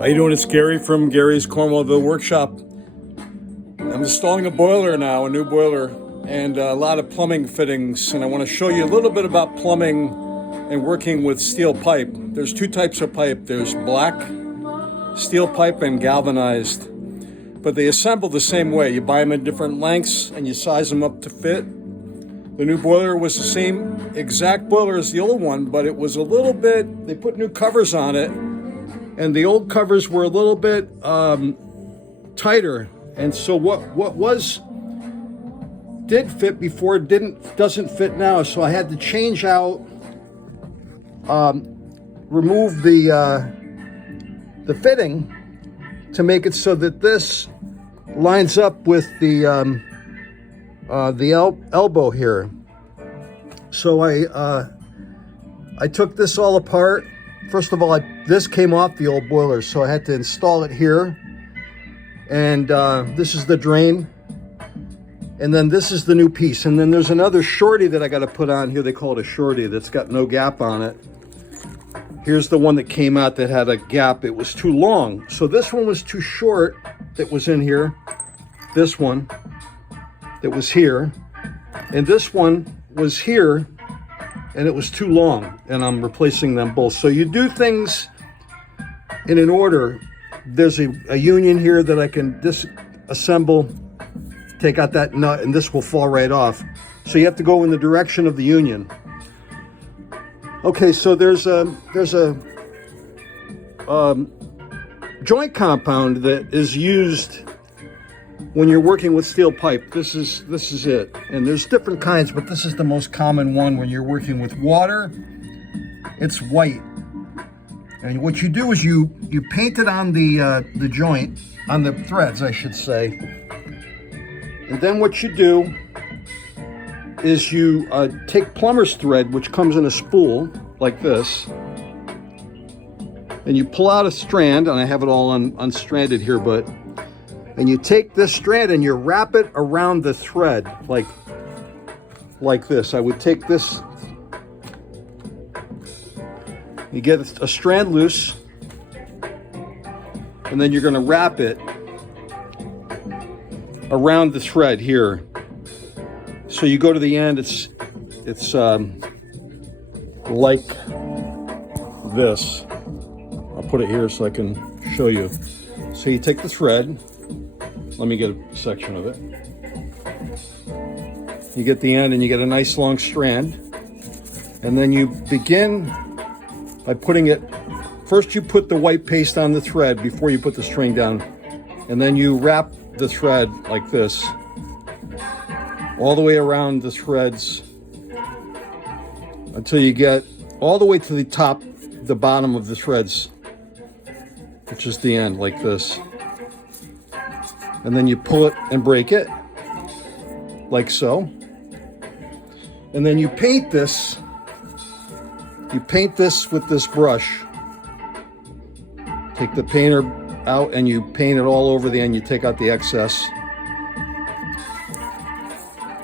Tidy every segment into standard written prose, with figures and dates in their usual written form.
How you doing? It's Gary from Gary's Cornwallville workshop. I'm installing a boiler now, a new boiler, and a lot of plumbing fittings. And I want to show you a little bit about plumbing and working with steel pipe. There's two types of pipe. There's black steel pipe and galvanized, but they assemble the same way. You buy them in different lengths and you size them up to fit. The new boiler was the same exact boiler as the old one, but it was a little bit, they put new covers on it, and the old covers were a little bit tighter. And so what did fit before doesn't fit now. So I had to change out, remove the fitting to make it so that this lines up with the elbow here. So I took this all apart. First of all, this came off the old boiler, so I had to install it here. And this is the drain. And then this is the new piece. And then there's another shorty that I got to put on here. They call it a shorty that's got no gap on it. Here's the one that came out that had a gap. It was too long. So this one was too short that was in here. This one that was here. And this one was here and it was too long. And I'm replacing them both. So you do things in an order. There's a union here that I can disassemble, take out that nut, and this will fall right off. So you have to go in the direction of the union. Okay, so there's a joint compound that is used when you're working with steel pipe. This is it, and there's different kinds, but this is the most common one. When you're working with water, it's white. And what you do is you paint it on the joint, on the threads, I should say. And then what you do is you take plumber's thread, which comes in a spool like this, and you pull out a strand, and I have it all unstranded here, and you take this strand and you wrap it around the thread like this. I would take this. You get a strand loose, and then you're going to wrap it around the thread here. So you go to the end, it's like this. I'll put it here so I can show you. So you take the thread, let me get a section of it. You get the end and you get a nice long strand, and then you begin by putting it, first you put the white paste on the thread before you put the string down, and then you wrap the thread like this all the way around the threads until you get all the way to the top, the bottom of the threads, which is the end, like this. And then you pull it and break it like so. And then you paint this. You paint this with this brush. Take the painter out and you paint it all over the end. You take out the excess.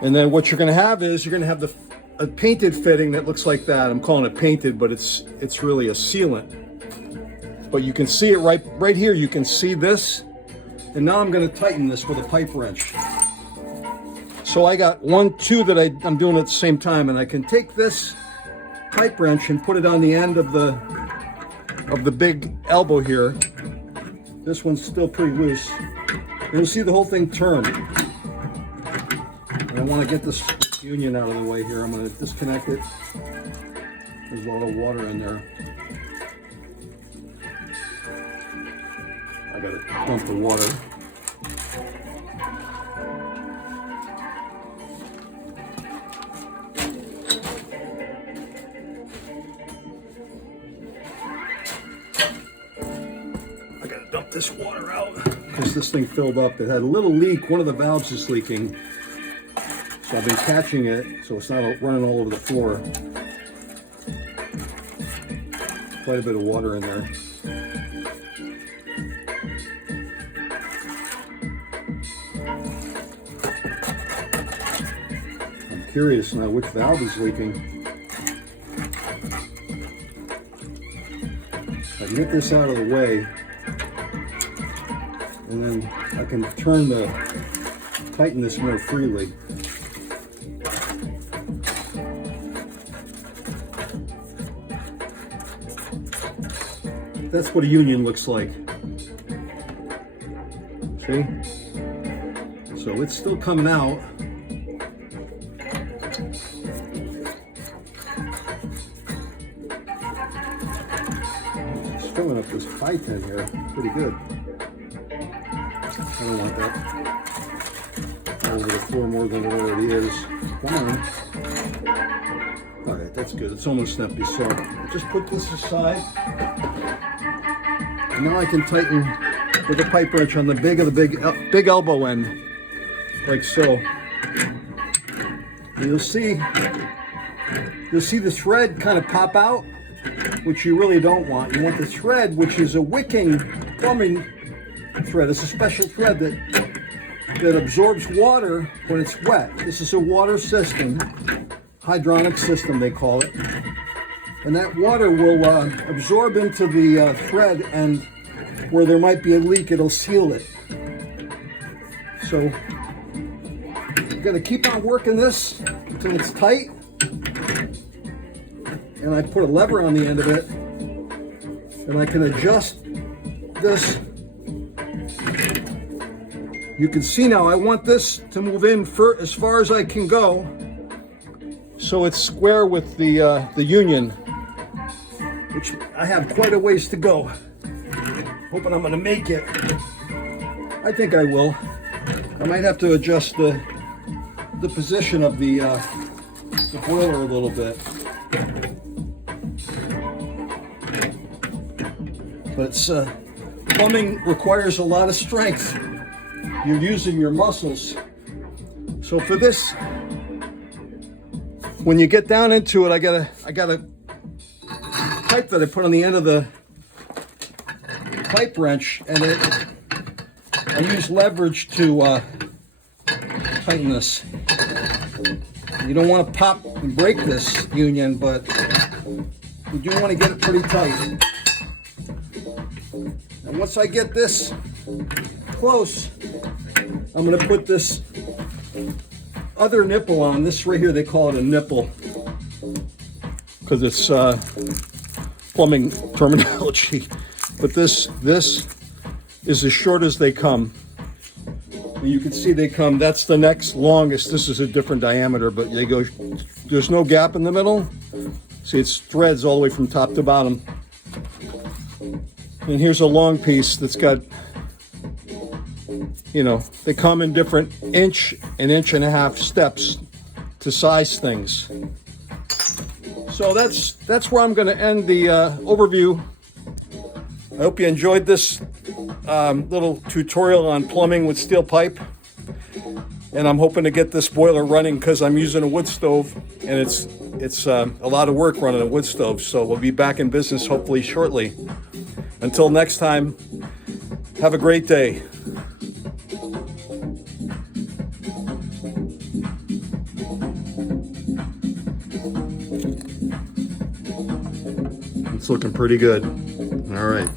And then what you're going to have is you're going to have a painted fitting that looks like that. I'm calling it painted, but it's really a sealant. But you can see it right here. You can see this. And now I'm going to tighten this with a pipe wrench. So I got two that I'm doing at the same time, and I can take this pipe wrench and put it on the end of the big elbow here. This one's still pretty loose. And you'll see the whole thing turn. And I want to get this union out of the way here. I'm going to disconnect it. There's a lot of water in there. I got to dump the water. Dump this water out because this thing filled up. It had a little leak. One of the valves is leaking, so I've been catching it so it's not running all over the floor. Quite a bit of water in there. I'm curious now which valve is leaking. If I can get this out of the way, and then I can tighten this more freely. That's what a union looks like. See? So it's still coming out. It's filling up this pie tin here pretty good. I don't want that over the floor more than it already is. Come on. All right, that's good. It's almost empty. So just put this aside. And now I can tighten with a pipe wrench on the big elbow end, like so. And you'll see the thread kind of pop out, which you really don't want. You want the thread, which is a wicking plumbing thread. It's a special thread that absorbs water when it's wet. This is a water system, hydronic system they call it. And that water will absorb into the thread, and where there might be a leak, it'll seal it. So I'm gonna keep on working this until it's tight. And I put a lever on the end of it, and I can adjust this. You can see now I want this to move in as far as I can go, so it's square with the union, which I have quite a ways to go. Hoping I'm gonna make it. I think I will. I might have to adjust the position of the boiler a little bit. But it's plumbing requires a lot of strength. You're using your muscles. So for this, when you get down into it, I got a pipe that I put on the end of the pipe wrench, and I use leverage to tighten this. You don't want to pop and break this union, but you do want to get it pretty tight. And once I get this close, I'm going to put this other nipple on. This right here, they call it a nipple because it's plumbing terminology. But this is as short as they come. And you can see they come, that's the next longest. This is a different diameter, but they go, there's no gap in the middle. See, it's threads all the way from top to bottom. And here's a long piece that's got, you know, they come in different inch and a half steps to size things. So that's where I'm going to end the overview. I hope you enjoyed this little tutorial on plumbing with steel pipe. And I'm hoping to get this boiler running because I'm using a wood stove, and it's a lot of work running a wood stove. So we'll be back in business hopefully shortly. Until next time, have a great day. It's looking pretty good. All right.